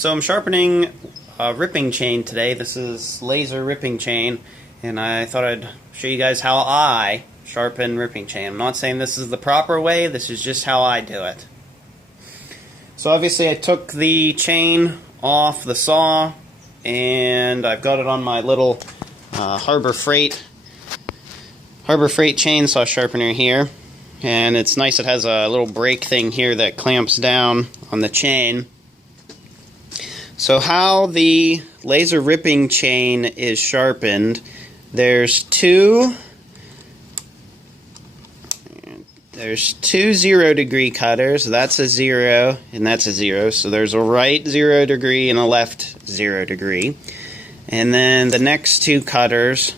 So I'm sharpening a ripping chain today. This is laser ripping chain, and I thought I'd show you guys how I sharpen ripping chain. I'm not saying this is the proper way, this is just how I do it. So obviously I took the chain off the saw, and I've got it on my little Harbor Freight chainsaw sharpener here. And it's nice, it has a little brake thing here that clamps down on the chain. So how the laser ripping chain is sharpened, there's two 0-degree cutters. That's a 0 and that's a 0. So there's a right 0 degree and a left 0 degree. And then the next two cutters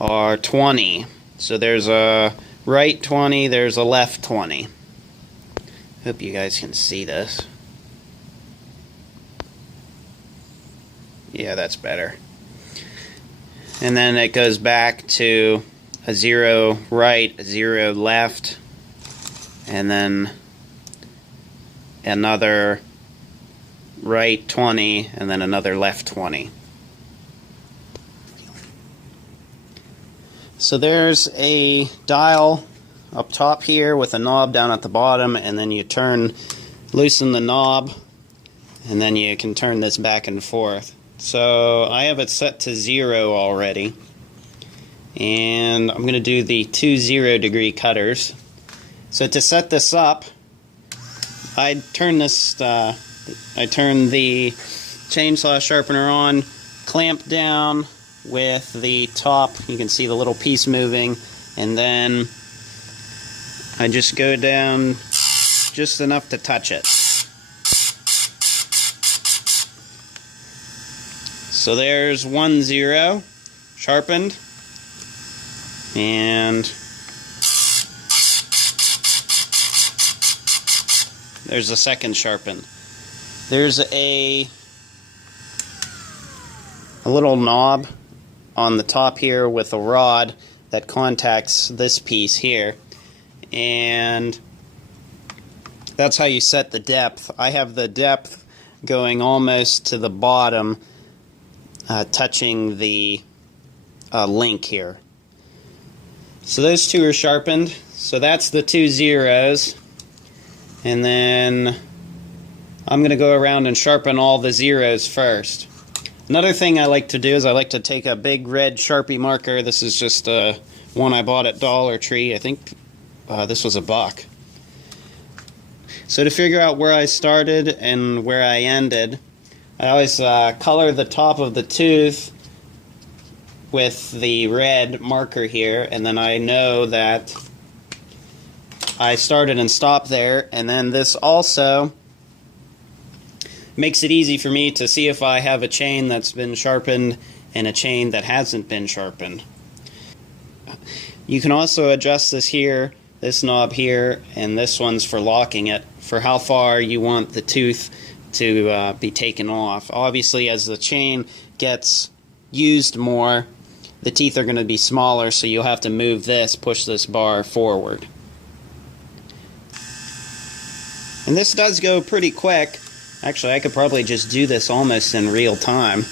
are 20. So there's a right 20, there's a left 20. Hope you guys can see this. Yeah, that's better. And then it goes back to a 0 right, a 0 left, and then another right 20, and then another left 20. So there's a dial up top here with a knob down at the bottom, and then you loosen the knob, and then you can turn this back and forth. So I have it set to 0 already, and I'm going to do the two 0-degree cutters. So to set this up, I turn the chainsaw sharpener on, clamp down with the top. You can see the little piece moving, and then I just go down just enough to touch it. So there's 1 0 sharpened, and there's the second sharpened. There's a little knob on the top here with a rod that contacts this piece here, and that's how you set the depth. I have the depth going almost to the bottom, touching the link here. So those two are sharpened. So that's the two 0s. And then I'm going to go around and sharpen all the 0s first. Another thing I like to do is I like to take a big red Sharpie marker. This is just one I bought at Dollar Tree. I think this was $1. So to figure out where I started and where I ended, I always color the top of the tooth with the red marker here, and then I know that I started and stopped there. And then this also makes it easy for me to see if I have a chain that's been sharpened and a chain that hasn't been sharpened. You can also adjust this here, this knob here, and this one's for locking it, for how far you want the tooth to be taken off. Obviously, as the chain gets used more, the teeth are going to be smaller, so you'll have to move this, push this bar forward. And this does go pretty quick. Actually, I could probably just do this almost in real time.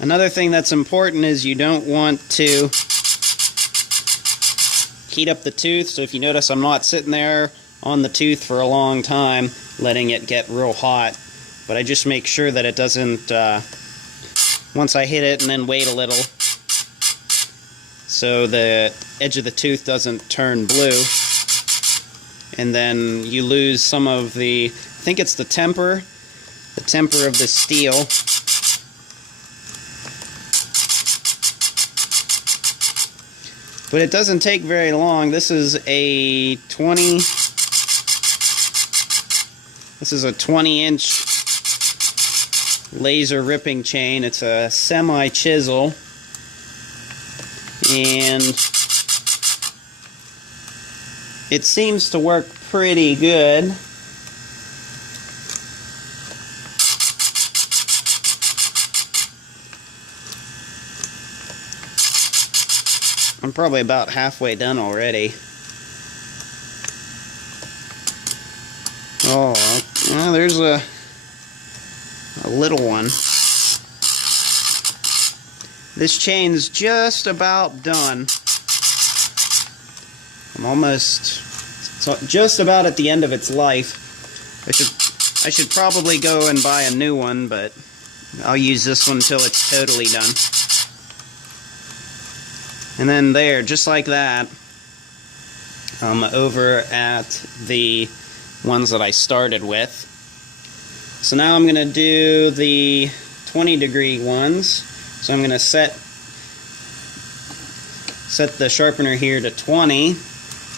Another thing that's important is you don't want to heat up the tooth. So if you notice, I'm not sitting there on the tooth for a long time letting it get real hot, but I just make sure that it doesn't, once I hit it and then wait a little so the edge of the tooth doesn't turn blue, and then you lose some of the, I think it's the temper of the steel. But it doesn't take very long. This is a 20-inch laser ripping chain. It's a semi-chisel, and it seems to work pretty good. I'm probably about halfway done already. Oh, well, there's a little one. This chain's just about done. I'm almost just about at the end of its life. I should probably go and buy a new one, but I'll use this one until it's totally done. And then there, just like that, over at the ones that I started with. So now I'm going to do the 20-degree ones. So I'm going to set the sharpener here to 20,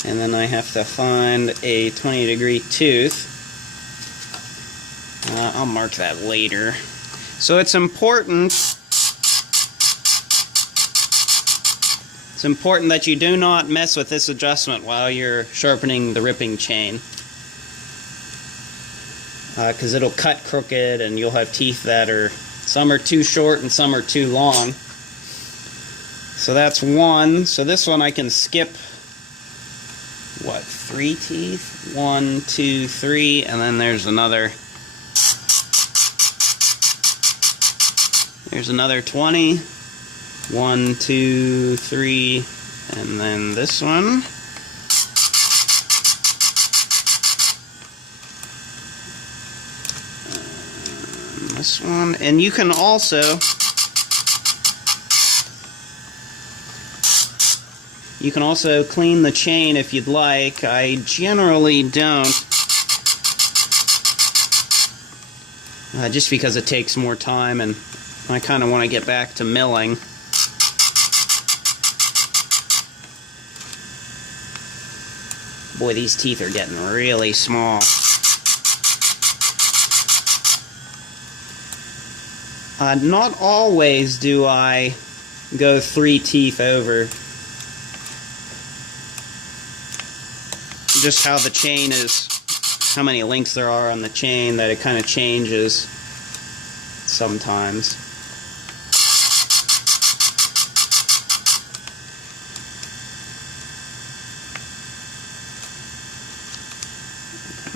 and then I have to find a 20-degree tooth. I'll mark that later. So it's important that you do not mess with this adjustment while you're sharpening the ripping chain, because it'll cut crooked and you'll have teeth that are, some are too short and some are too long. So that's one. So this one I can skip, what, 3 teeth? 1, 2, 3, and then there's another 20. 1, 2, 3, and then this one. This one, and you can also clean the chain if you'd like. I generally don't, just because it takes more time and I kind of want to get back to milling. Boy, these teeth are getting really small. Not always do I go 3 teeth over. Just how the chain is, how many links there are on the chain, that it kind of changes sometimes.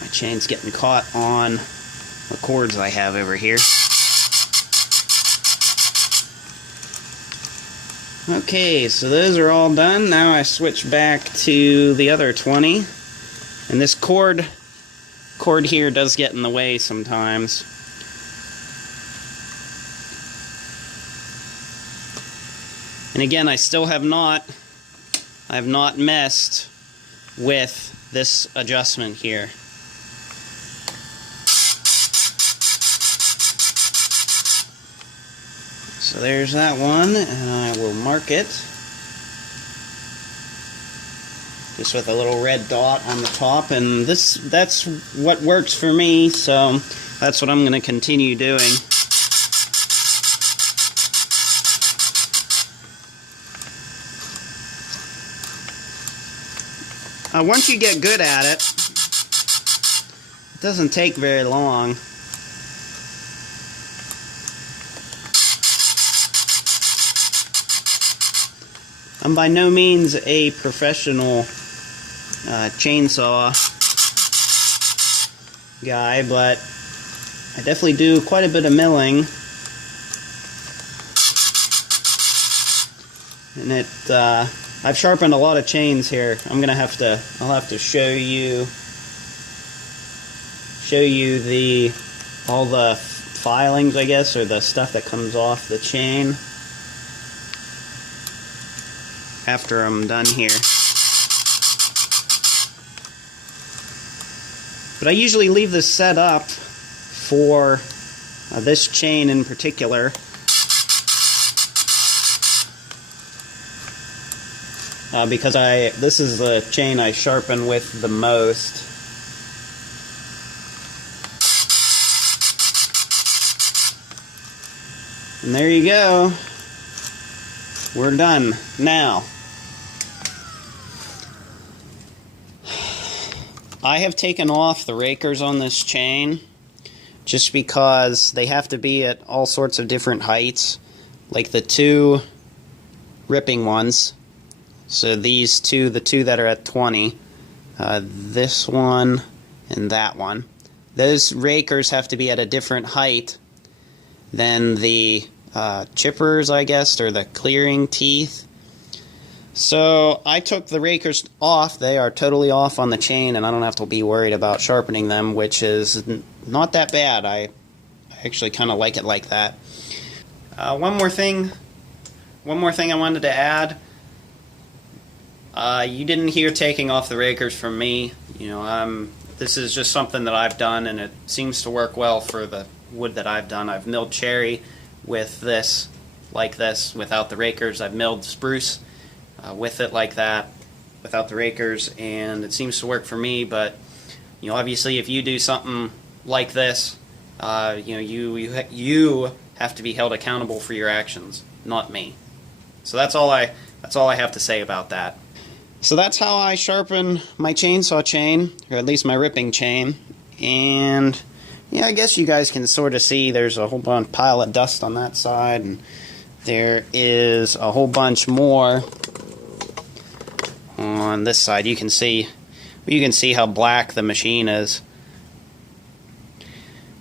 My chain's getting caught on the cords I have over here. Okay, so those are all done. Now I switch back to the other 20. And this cord here does get in the way sometimes. And again, I have not messed with this adjustment here. So there's that one, and I will mark it just with a little red dot on the top, and that's what works for me, so that's what I'm going to continue doing. Once you get good at it, it doesn't take very long. I'm by no means a professional chainsaw guy, but I definitely do quite a bit of milling. And I've sharpened a lot of chains here. I'll have to show you all the filings, I guess, or the stuff that comes off the chain after I'm done here. But I usually leave this set up for this chain in particular. Because this is the chain I sharpen with the most. And there you go. We're done. Now, I have taken off the rakers on this chain just because they have to be at all sorts of different heights, like the 2 ripping ones. So these two, the 2 that are at 20, this one and that one. those rakers have to be at a different height than the chippers, I guess, or the clearing teeth. So I took the rakers off. They are totally off on the chain, and I don't have to be worried about sharpening them, which is not that bad. I actually kind of like it like that. One more thing I wanted to add. You didn't hear taking off the rakers from me. You know, this is just something that I've done, and it seems to work well for the wood that I've done. I've milled cherry with this, like this, without the rakers. I've milled spruce with it like that, without the rakers, and it seems to work for me. But you know, obviously, if you do something like this, you know, you have to be held accountable for your actions, not me. So that's all I have to say about that. So that's how I sharpen my chainsaw chain, or at least my ripping chain. And yeah, I guess you guys can sort of see there's a whole bunch pile of dust on that side, and there is a whole bunch more on this side. You can see how black the machine is.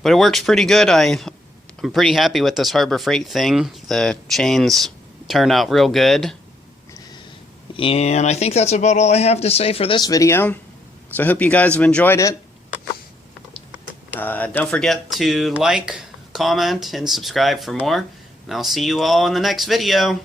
But it works pretty good. I'm pretty happy with this Harbor Freight thing. The chains turn out real good. And I think that's about all I have to say for this video. So I hope you guys have enjoyed it. Don't forget to like, comment, and subscribe for more. And I'll see you all in the next video.